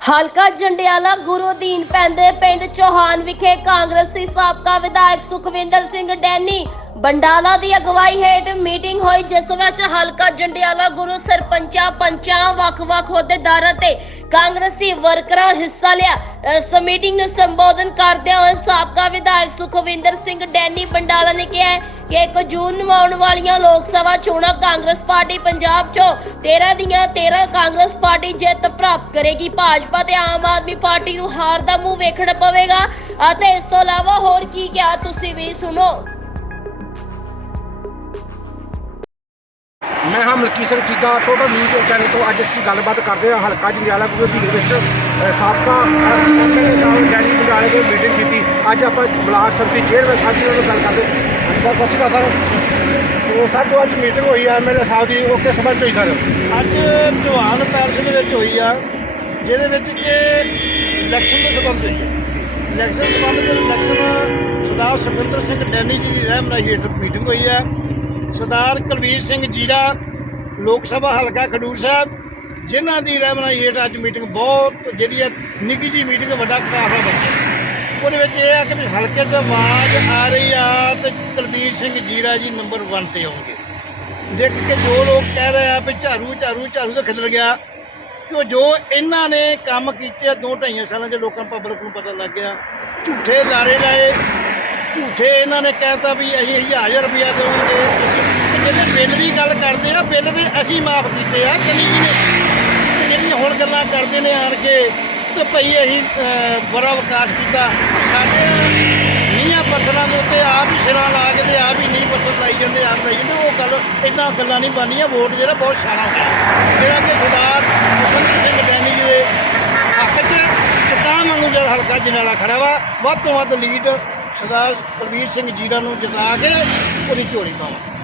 ਹਲਕਾ ਜੰਡਿਆਲਾ ਗੁਰੂਦੀਨ ਪੈਂਦੇ ਪਿੰਡ ਚੌਹਾਨ ਵਿਖੇ ਕਾਂਗਰਸੀ ਸਾਬਕਾ ਵਿਧਾਇਕ ਸੁਖਵਿੰਦਰ ਸਿੰਘ ਡੈਨੀ ਬੰਡਾਲਾ ਦੀ ਅਗਵਾਈ ਹੇਠ ਮੀਟਿੰਗ ਹੋਈ, ਜਿਸ ਵਿੱਚ ਹਲਕਾ ਜੰਡਿਆਲਾ ਗੁਰੂ ਸਰਪੰਚਾਂ, ਪੰਚਾਂ, ਵੱਖ-ਵੱਖ ਅਹੁਦੇਦਾਰਾਂ ਤੇ ਕਾਂਗਰਸੀ ਵਰਕਰਾਂ ਹਿੱਸਾ ਲਿਆ। ਇਸ ਮੀਟਿੰਗ ਨੂੰ ਸੰਬੋਧਨ ਕਰਦਿਆਂ ਹੋਏ ਸਾਬਕਾ ਵਿਧਾਇਕ ਸੁਖਵਿੰਦਰ ਸਿੰਘ, ਡੈਨੀ ਬੰਡਾਲਾ ਨੇ ਕਿਹਾ ਕਿ 1 ਜੂਨ ਨੂੰ ਆਉਣ ਵਾਲੀਆਂ ਲੋਕ ਸਭਾ ਚੋਣਾਂ ਕਾਂਗਰਸ ਪਾਰਟੀ ਪੰਜਾਬ 'ਚੋਂ 13 ਦੀਆਂ 13 ਕਾਂਗਰਸ ਪਾਰਟੀ ਜਿੱਤ ਪ੍ਰਾਪਤ ਕਰੇਗੀ। ਭਾਜਪਾ ਤੇ ਆਮ ਆਦਮੀ ਪਾਰਟੀ ਨੂੰ ਹਾਰ ਦਾ ਮੂੰਹ ਵੇਖਣਾ ਪਵੇਗਾ। ਅਤੇ ਇਸ ਤੋਂ ਇਲਾਵਾ ਹੋਰ ਕੀ ਕਿਹਾ ਤੁਸੀਂ ਵੀ ਸੁਣੋ। ਮੈਂ ਹਾਂ Malki Singh Chida total news channel ਤੋਂ ਅੱਜ ਅਸੀਂ ਗੱਲਬਾਤ ਕਰਦੇ ਹਾਂ ਹਲਕਾ ਜੰਡਿਆਲਾ ਗੁਰੂ ਦੀ ਵਿੱਚ। ਸਾਬਕਾ ਐਮਐਲਏ ਸਾਹਿਬ ਡੈਨੀ ਬੰਡਾਲੇ ਦੀ ਮੀਟਿੰਗ ਕੀਤੀ। ਅੱਜ ਆਪਾਂ ਬਲਾਕ ਸੰਮਤੀ ਚੇਅਰਮੈਨ ਸਾਹਿਬ ਜੀ ਨਾਲ ਗੱਲ ਕਰਦੇ। ਸਰ, ਸਤਿ ਸ਼੍ਰੀ ਅਕਾਲ ਸਰ। ਉਹ ਸਰ, ਜੋ ਅੱਜ ਮੀਟਿੰਗ ਹੋਈ ਹੈ ਐਮਐਲਏ ਸਾਹਿਬ ਦੀ, ਉਹ ਕਿਸ ਸੰਬੰਧ ਹੋਈ ਸਰ? ਅੱਜ ਚੌਹਾਨ ਪੈਲਸ ਦੇ ਵਿੱਚ ਹੋਈ ਆ, ਜਿਹਦੇ ਵਿੱਚ ਕਿ ਇਲੈਕਸ਼ਨ ਦੇ ਸੰਬੰਧ ਵਿੱਚ। ਇਲੈਕਸ਼ਨ ਸੰਬੰਧ ਵਿੱਚ ਇਲੈਕਸ਼ਨ ਸਰਦਾਰ ਸੁਖਵਿੰਦਰ ਸਿੰਘ ਡੈਨੀ ਜੀ ਦੀ ਰਹਿਨਮਾਈ ਹੇਠ ਮੀਟਿੰਗ ਹੋਈ ਹੈ ਸਰਦਾਰ ਕੁਲਵੀਰ ਸਿੰਘ ਜੀਰਾ, ਲੋਕ ਸਭਾ ਹਲਕਾ ਖਡੂਰ ਸਾਹਿਬ ਜਿਨ੍ਹਾਂ ਦੀ ਰਹਿਨਮਾਈ ਹੇਠ ਅੱਜ ਮੀਟਿੰਗ ਬਹੁਤ ਜਿਹੜੀ ਹੈ ਨਿੱਕੀ ਜੀ ਮੀਟਿੰਗ ਵੱਡਾ ਕਾਫਲਾ ਬਣਿਆ ਉਹਦੇ ਵਿੱਚ ਇਹ ਆ ਕਿ ਵੀ ਹਲਕੇ 'ਚ ਆਵਾਜ਼ ਆ ਰਹੀ ਆ ਤੇ ਕੁਲਬੀਰ ਸਿੰਘ ਜੀਰਾ ਜੀ ਨੰਬਰ 1 ਤੇ ਆਉਣਗੇ। ਦੇਖ ਕੇ ਜੋ ਲੋਕ ਕਹਿ ਰਹੇ ਆ ਵੀ ਝਾੜੂ ਝਾੜੂ ਝਾੜੂ ਤਾਂ ਖਿਲਰ ਗਿਆ। ਕਿ ਜੋ ਇਹਨਾਂ ਨੇ ਕੰਮ ਕੀਤੇ ਆ, ਦੋ ਢਾਈਆਂ ਸਾਲਾਂ 'ਚ ਲੋਕਾਂ ਨੂੰ ਪਬਲਿਕ ਨੂੰ ਪਤਾ ਲੱਗ ਗਿਆ। ਝੂਠੇ ਲਾਰੇ ਲਾਏ। ਝੂਠੇ ਇਹਨਾਂ ਨੇ ਕਹਿਤਾ ਵੀ ਅਸੀਂ 1000 ਰੁਪਇਆ ਦੇਵਾਂਗੇ। ਅਸੀਂ ਤੇ ਜਿਹੜੇ ਬਿੱਲ ਦੀ ਗੱਲ ਕਰਦੇ ਆ, ਬਿੱਲ ਦੇ ਅਸੀਂ ਮਾਫ ਕੀਤੇ ਆ ਕਲੀ ਜੀ ਨੇ? ਤੇ ਗੱਲਾਂ ਕਰਦੇ ਨੇ ਆਣ ਕੇ ਤੇ ਭਈ ਅਸੀਂ ਬੜਾ ਵਿਕਾਸ ਕੀਤਾ। ਸਾਡੇ ਨੀਆਂ ਪੱਥਰਾਂ ਦੇ ਉੱਤੇ ਆਪ ਹੀ ਸਿਰਾਂ ਲਾ ਕੇ ਤੇ ਆਪ ਹੀ ਨਹੀਂ ਪੱਥਰ ਲਾਈ ਜਾਂਦੇ ਆਪ ਲਾਈ ਜਾਂਦੇ ਉਹ ਗੱਲ ਇਦਾਂ ਗੱਲਾਂ ਨਹੀਂ ਬਣਨੀਆਂ, ਵੋਟ ਜਿਹੜਾ ਬਹੁਤ ਸਾਰਾ ਹੋਇਆ। ਜਿਹੜਾ ਕਿ ਸਰਦਾਰ ਸੁਖਿੰਦਰ ਸਿੰਘ ਡੈਨੀ ਜੀ ਦੇ ਹੱਕ 'ਚ ਚਟਾਨ ਵਾਂਗੂ ਜਿਹੜਾ ਹਲਕਾ ਜਨਾਲਾ ਖੜਾ ਵਾ, ਵੱਧ ਤੋਂ ਵੱਧ ਲੀਡ ਸਰਦਾਰ ਕੁਲਵੀਰ ਸਿੰਘ ਜੀਰਾ ਨੂੰ ਜਿਤਾ ਕੇ ਉਹਦੀ ਝੋਲੀ ਪਾਵਾਂ।